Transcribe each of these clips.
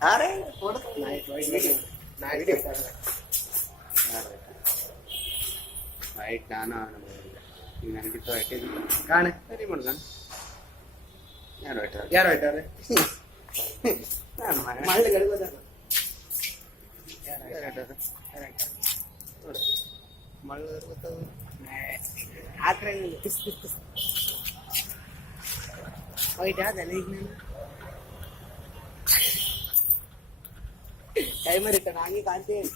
ಅರೆ ವೈಟ್ ನಾನು ಈಗ ನನಗಿತ್ತು ವೈಟ್ ಕಾಣೆ ಸರಿ ಮಾಡ್ದಾನ ಯಾರು ವೈಟ್ ಮಳ್ಳಿ ಗಡಿಗೋದ ಮಳ್ಳಿ ಗೊತ್ತದ ಆದ್ರೆ ವೈಟ್ ಆದಲ್ಲ ಈಗ ನಾನು ಟೈಮರ್ ಇಟ್ಟ ನಂಗೆ ಕಾಣ್ತೇನೆ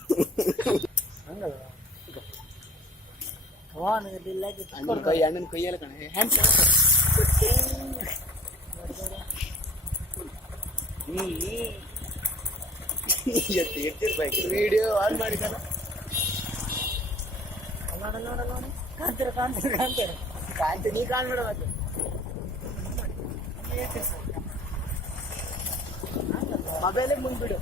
ಅಣ್ಣನ ಕೊಯ್ಯಲ್ಲ ಕಣೆ ಹ್ಯಾಂಡ್ ವಿಡಿಯೋ ಆನ್ ಮಾಡಿದಾರ ಕಾಣ್ತೀರ ಕಾಣ್ತೀರ ನೀ ಕಾಣ್ಬೇಡ ಮತ್ತೆ ಮೊಬೈಲೇ ಮುಂದ್ಬಿಡು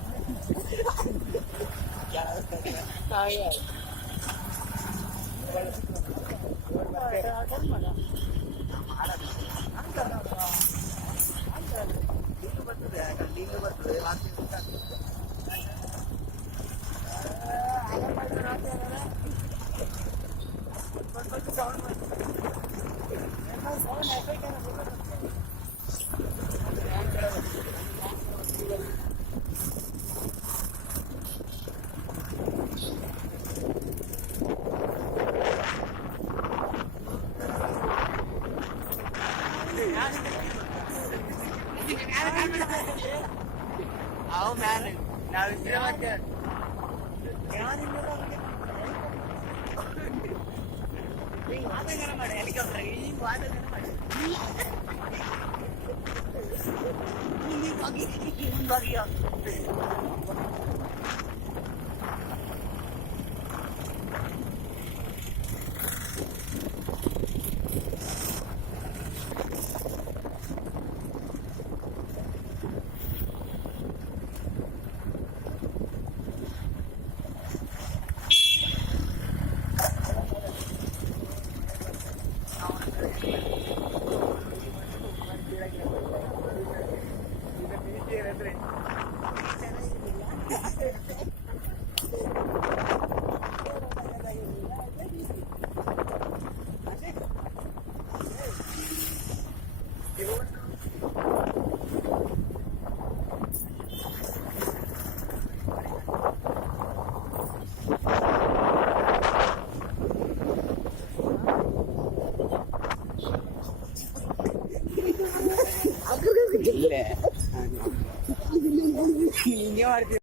Oh man, now it's not there. ಹಿಂಗೆ ಮಾಡ್ತೀವಿ.